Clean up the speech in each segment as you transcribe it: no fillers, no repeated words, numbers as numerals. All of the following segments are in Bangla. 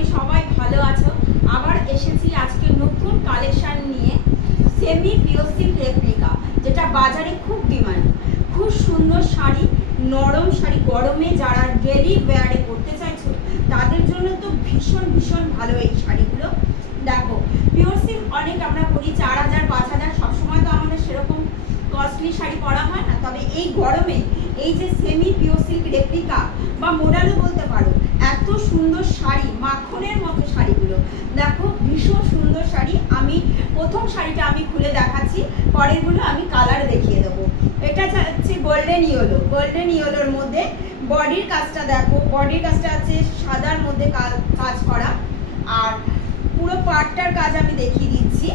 করি সবাই ভালো আছো। আবার এসেছি আজকে নতুন কালেকশন নিয়ে, সেমি পিওর সিল্ক রেপ্লিকা, যেটা বাজারে খুব ডিমান্ড। খুব সুন্দর শাড়ি, নরম শাড়ি, গরমে যারা ডেলি ওয়্যারে পরতে চাইছো তাদের জন্য তো ভীষণ ভীষণ ভালো এই শাড়িগুলো। দেখো, পিওর সিল্ক অনেক আমরা পরি 4000 5000, সবসময় তো আমাদের সেরকম কস্টলি শাড়ি পরা হয় না। তবে এই গরমে এই যে সেমি পিওর সিল্ক রেপ্লিকা বা মোডালও বলতে পারো, এত সুন্দর শাড়ি, মাখনের মতো শাড়িগুলো দেখো, ভীষণ সুন্দর শাড়ি। আমি প্রথম শাড়িটা আমি খুলে দেখাচ্ছি, পরেরগুলো আমি কালার দেখিয়ে দেবো। এটা হচ্ছে গোল্ডেন ইয়েলো, গোল্ডেন ইয়েলোর মধ্যে বডির কাজটা দেখো, বডির কাজটা আছে সাদার মধ্যে কাজ করা, আর পুরো পাটটার কাজ আমি দেখিয়ে দিচ্ছি।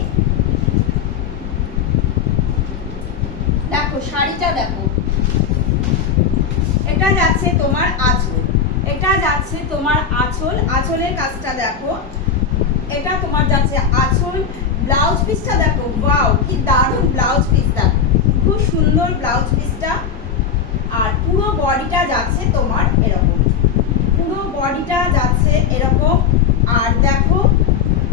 দেখো শাড়িটা দেখো, এটা যাচ্ছে তোমার আঁচল, এটা যাচ্ছে তোমার আঁচল, আঁচলের কাজটা দেখো, এটা তোমার যাচ্ছে আঁচল। ব্লাউজ পিসটা দেখো, ওয়াও কি দারুণ ব্লাউজ পিসটা, খুব সুন্দর ব্লাউজ পিসটা। আর পুরো বডিটা যাচ্ছে তোমার এরকম, পুরো বডিটা যাচ্ছে এরকম। আর দেখো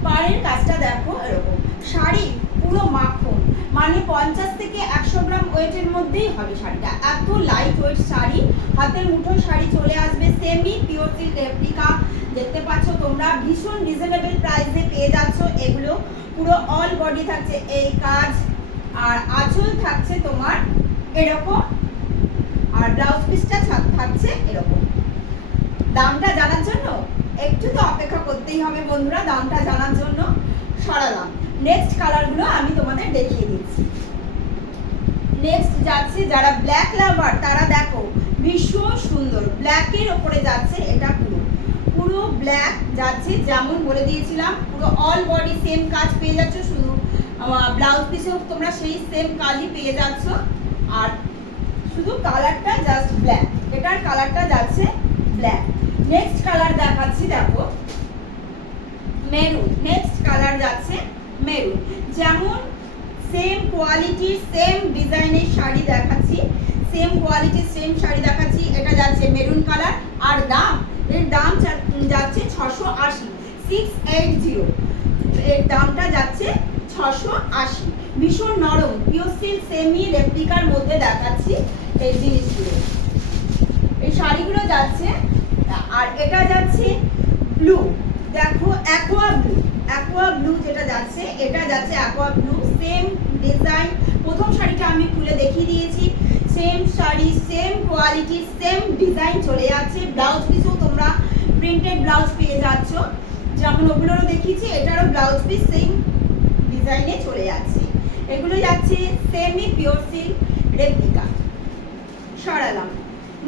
পাড়ের কাজটা দেখো এরকম। শাড়ি পুরো মাখন, মানে 50 থেকে 100 গ্রাম ওয়েটের মধ্যেই হবে শাড়িটা, এত লাইট ওয়েট শাড়ি। হাতের মুঠোর শাড়ি চলে আসবে, সেমি পিওর সিল্ক রেপ্লিকা। দেখতে পাচ্ছ তোমরা, ভীষণ রিজনেবল প্রাইসে পেয়ে যাচ্ছ এগুলো। পুরো অল বডি থাকছে এই কাজ, আর আঁচল থাকছে তোমার এরকম, আর ব্লাউজ পিসটা থাকছে এরকম। দামটা জানার জন্য একটু তো অপেক্ষা করতেই হবে বন্ধুরা, দামটা জানার জন্য সরালাম। নেক্সট কালারগুলো আমি তোমাদের দেখিয়ে দিচ্ছি। নেক্সট যাচ্ছে যারা ব্ল্যাক লাভার তারা দেখো, ভীষণ সুন্দর ব্ল্যাকের ওপরে যাচ্ছে, এটা পুরো পুরো ব্ল্যাক যাচ্ছে, যেমন বলে দিয়েছিলাম পুরো অল বডি সেম কাজ পেয়ে যাচ্ছ, শুধু ব্লাউজ পিসেও তোমরা সেই সেম কাজই পেয়ে যাচ্ছ। আর শুধু কালারটা জাস্ট ব্ল্যাক, এটার কালারটা যাচ্ছে ব্ল্যাক। নেক্সট কালার দেখাচ্ছি দেখো, মেরুন। নেক্সট কালার যাচ্ছে মেরুন, যেমন সেম কোয়ালিটির সেম ডিজাইনের শাড়ি দেখাচ্ছি, সেম কোয়ালিটির সেম শাড়ি দেখাচ্ছি। এটা যাচ্ছে মেরুন কালার, আর দাম, এর দাম যাচ্ছে 680, 680, এর দামটা যাচ্ছে 680। ভীষণ নরম পিওর সিল্ক সেমি রেপ্লিকার মধ্যে দেখাচ্ছি এই জিনিসগুলো, এই শাড়িগুলো যাচ্ছে। আর এটা যাচ্ছে ব্লু, দেখো অ্যাকোয়া ব্লু, অ্যাকোয়া ব্লু যেটা যাচ্ছে, এটা যাচ্ছে অ্যাকোয়া ব্লু, সেম ডিজাইন। প্রথম শাড়িটা আমি খুলে দেখিয়ে দিয়েছি, same sari, same quality, same design চলে যাচ্ছে। ব্লাউজ পিসও তোমরা প্রিন্টেড ব্লাউজ পেয়ে যাচ্ছ, যেমন ওগুলোরও দেখিয়েছি, এটারও ব্লাউজ পিস সেম ডিজাইনে চলে যাচ্ছে। এগুলো যাচ্ছে সেমি পিওর সিল্ক রেপ্লিকা। সরালাম।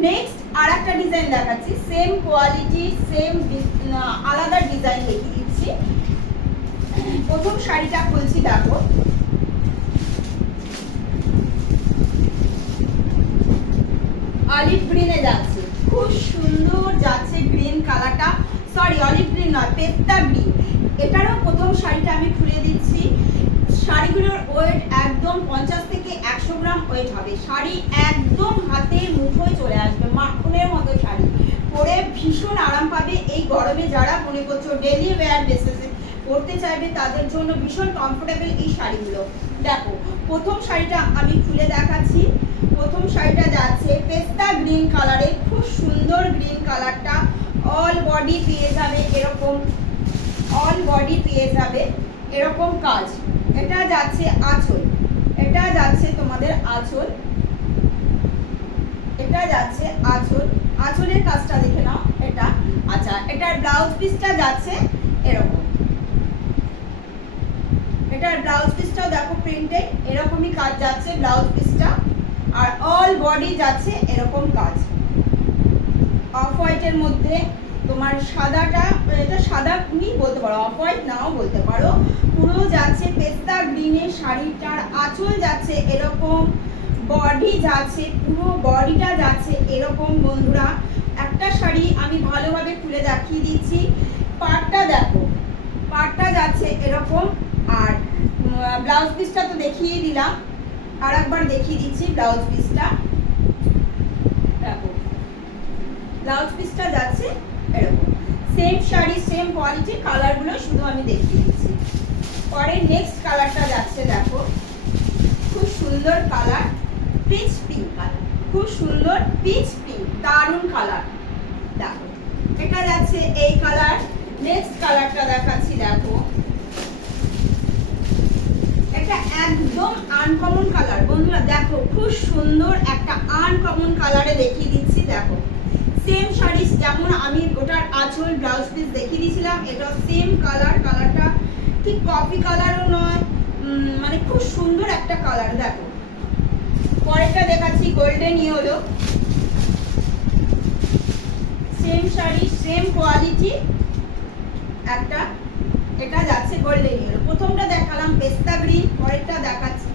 নেক্সট আর একটা ডিজাইন দেখাচ্ছি, সেম কোয়ালিটি সেম আলাদা ডিজাইন দেখিয়ে দিচ্ছি। প্রথম শাড়িটা খুলছি দেখো, অলিভ গ্রিনে যাচ্ছে, খুব সুন্দর যাচ্ছে গ্রিন কালারটা, সরি অলিভ গ্রিন নয়, পেস্তা গ্রিন। এটারও প্রথম শাড়িটা আমি খুলে দিচ্ছি। শাড়িগুলোর ওয়েট একদম 50 থেকে 100 গ্রাম ওয়েট হবে। শাড়ি একদম হাতের মুঠোয় চলে আসবে, মাখনের মতো শাড়ি, পরে ভীষণ আরাম পাবে। এই গরমে যারা মনে করছো ডেলি ওয়্যার বেসিসে পরতে চাইবে তাদের জন্য ভীষণ কমফোর্টেবল এই শাড়িগুলো। দেখো প্রথম শাড়িটা আমি খুলে দেখাচ্ছি। প্রথম শাড়িটা যাচ্ছে পেস্তা গ্রিন কালারে, খুব সুন্দর গ্রিন কালারটা। অল বডি পেয়ে যাবে এরকম, অল বডি পেয়ে যাবে এরকম কাজ। এটা যাচ্ছে আঁচল, এটা যাচ্ছে তোমাদের আঁচল, এটা যাচ্ছে আঁচল, আঁচলের কাজটা দেখে নাও এটা। আচ্ছা, এটার ব্লাউজ পিসটা যাচ্ছে এরকম, এটার ব্লাউজ পিসটাও দেখো প্রিন্টেড, এরকমই কাজ যাচ্ছে ব্লাউজ পিসটা। আর অল বডি যাচ্ছে এরকম কাজ, অফ হোয়াইটের মধ্যে তোমার সাদাটা, এটা সাদা তুমি বলতে পারো, অফ হোয়াইট নাও বলতে পারো। পুরো যাচ্ছে পেস্তা গ্রিনের শাড়িটার আঁচল যাচ্ছে এরকম, বডি যাচ্ছে, পুরো বডিটা যাচ্ছে এরকম বন্ধুরা। একটা শাড়ি আমি ভালোভাবে খুলে দেখিয়ে দিচ্ছি। পাড়টা দেখো, পাড়টা যাচ্ছে এরকম, আর ব্লাউজ পিসটা তো দেখিয়ে দিলাম, আর একবার দেখিয়ে দিচ্ছি ব্লাউজ পিসটা। দেখো ব্লাউজ পিসটা যাচ্ছে এরকম, সেম শাড়ি সেম কোয়ালিটি, কালারগুলো শুধু আমি দেখিয়ে দিচ্ছি। পরে নেক্সট কালারটা যাচ্ছে দেখো, খুব সুন্দর কালার, পিচ পিঙ্ক কালার, খুব সুন্দর পিচ পিঙ্ক, দারুণ কালার। দেখো এটা যাচ্ছে এই কালার। নেক্সট কালারটা দেখাচ্ছি দেখো, এটা একদম আনকমন কালার বন্ধুরা। দেখো খুব সুন্দর একটা আনকমন কালারে দেখিয়ে দিচ্ছি। দেখো সেম শাড়ি যেমন আমি ওটার আঁচল ব্লাউজ পিস দেখিয়ে দিয়েছিলাম, এটা সেম কালার। কালারটা ঠিক কফি কালারও নয়, মানে খুব সুন্দর একটা কালার। দেখো পরেরটা দেখাচ্ছি golden yellow, same sari same quality একটা। এটা যাচ্ছে গোল্ডেন ইয়েলো। প্রথমটা দেখালাম পেস্তা গ্রিন, পরেরটা দেখাচ্ছি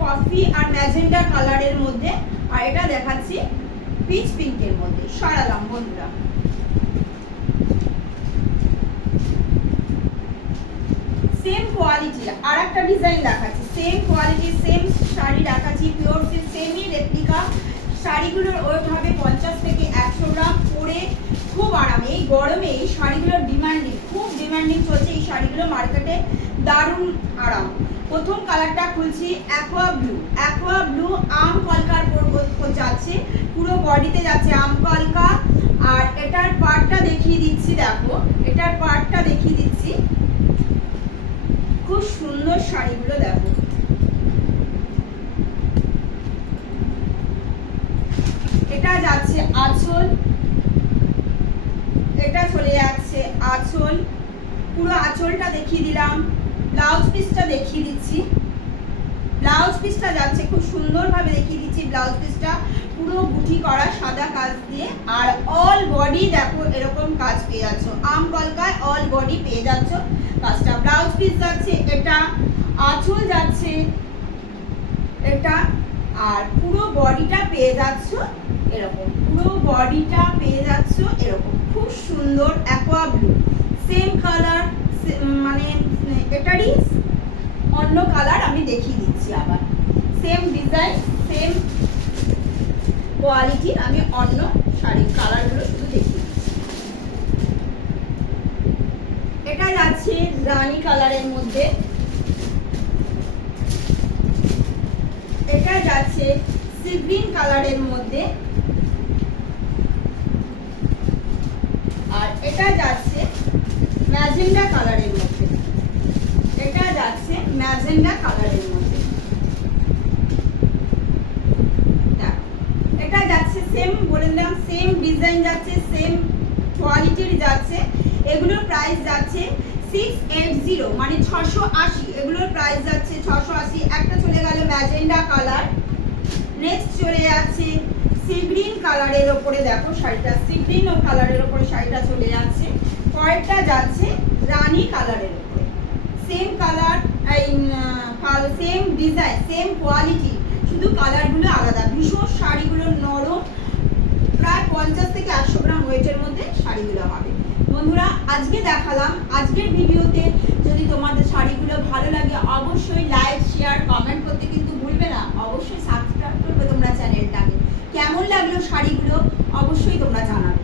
কফি আর ম্যাজেন্ডা কালারের মধ্যে, আর এটা দেখাচ্ছি পিচ পিঙ্কের মধ্যে। সারালাম বন্ধুরা। সেম কোয়ালিটি আর একটা ডিজাইন দেখাচ্ছি, সেম কোয়ালিটি সেম শাড়ি দেখাচ্ছি, পিওর সিল্ক সেমই রেপ্লিকা। শাড়িগুলোর ওইভাবে 50 থেকে 100 গ্রাম পরে খুব আরাম। এই গরমে এই শাড়িগুলোর ডিমান্ডিং, খুব ডিমান্ডিং চলছে এই শাড়িগুলো মার্কেটে, দারুণ আরাম। প্রথম কালারটা খুলছি অ্যাকোয়া ব্লু। অ্যাকোয়া ব্লু আম কলকার যাচ্ছে, পুরো বডিতে যাচ্ছে আম কলকা। আর এটার পার্টটা দেখিয়ে দিচ্ছি, দেখো এটার পার্টটা দেখিয়ে দিচ্ছি। খুব সুন্দর শাড়িগুলো দেখো, এটা যাচ্ছে আঁচল, এটা চলে যাচ্ছে আঁচল, পুরো আঁচলটা দেখিয়ে দিলাম। ব্লাউজ পিসটা দেখিয়ে দিচ্ছি, ব্লাউজ পিসটা যাচ্ছে খুব সুন্দরভাবে দেখিয়ে দিচ্ছি। ব্লাউজ পিসটা পুরো বুটি করা সাদা কাজ দিয়ে, আর অল বডি দেখো এরকম কাজ পেয়ে যাচ্ছ, আম কলকায় অল বডি পেয়ে যাচ্ছ কাজটা। ব্লাউজ পিস যাচ্ছে এটা, আঁচল যাচ্ছে এটা, আর পুরো বডিটা পেয়ে যাচ্ছ এরকম, পুরো বডিটা পেয়ে যাচ্ছ এরকম। খুব সুন্দর অ্যাকোয়া ব্লু, সেম কালার, মানে এটারই অন্য কালার আমি দেখিয়ে দিচ্ছি আবার। সেম ডিজাইন সেম কোয়ালিটি, আমি অন্য শাড়ির কালারগুলো শুধু দেখিয়ে দিচ্ছি। এটা যাচ্ছে রানী কালারের মধ্যে, এটা যাচ্ছে সি গ্রিন কালারের মধ্যে, আর এটা যাচ্ছে ম্যাজেন্ডা কালারের মধ্যে, এটা যাচ্ছে ম্যাজেন্ডা কালারের মধ্যে। এটা যাচ্ছে সেম, বলে দিলাম সেম ডিজাইন যাচ্ছে, সেম কোয়ালিটির যাচ্ছে। এগুলোর প্রাইস যাচ্ছে 680, মানে 680। এগুলোর প্রাইস যাচ্ছে 680। একটা চলে গেল ম্যাজেন্ডা কালার, নেক্সট চলে যাচ্ছে সি গ্রিন কালারের ওপরে। দেখো শাড়িটা সি গ্রিন ও কালারের ওপরে শাড়িটা চলে যাচ্ছে। পরেরটা যাচ্ছে রানী কালারের ওপরে, same colour, same design same quality, শুধু কালারগুলো আলাদা। ভীষণ শাড়িগুলো নরম, প্রায় 50 থেকে 100 গ্রাম ওয়েটের মধ্যে শাড়িগুলো হবে। বন্ধুরা আজকে দেখালাম, আজকের ভিডিওতে যদি তোমাদের শাড়িগুলো ভালো লাগে অবশ্যই লাইক শেয়ার কমেন্ট করতে কিন্তু ভুলবে না। অবশ্যই সাবস্ক্রাইব করবে তোমরা চ্যানেলটাকে। কেমন লাগলো শাড়িগুলো অবশ্যই তোমরা জানাবে।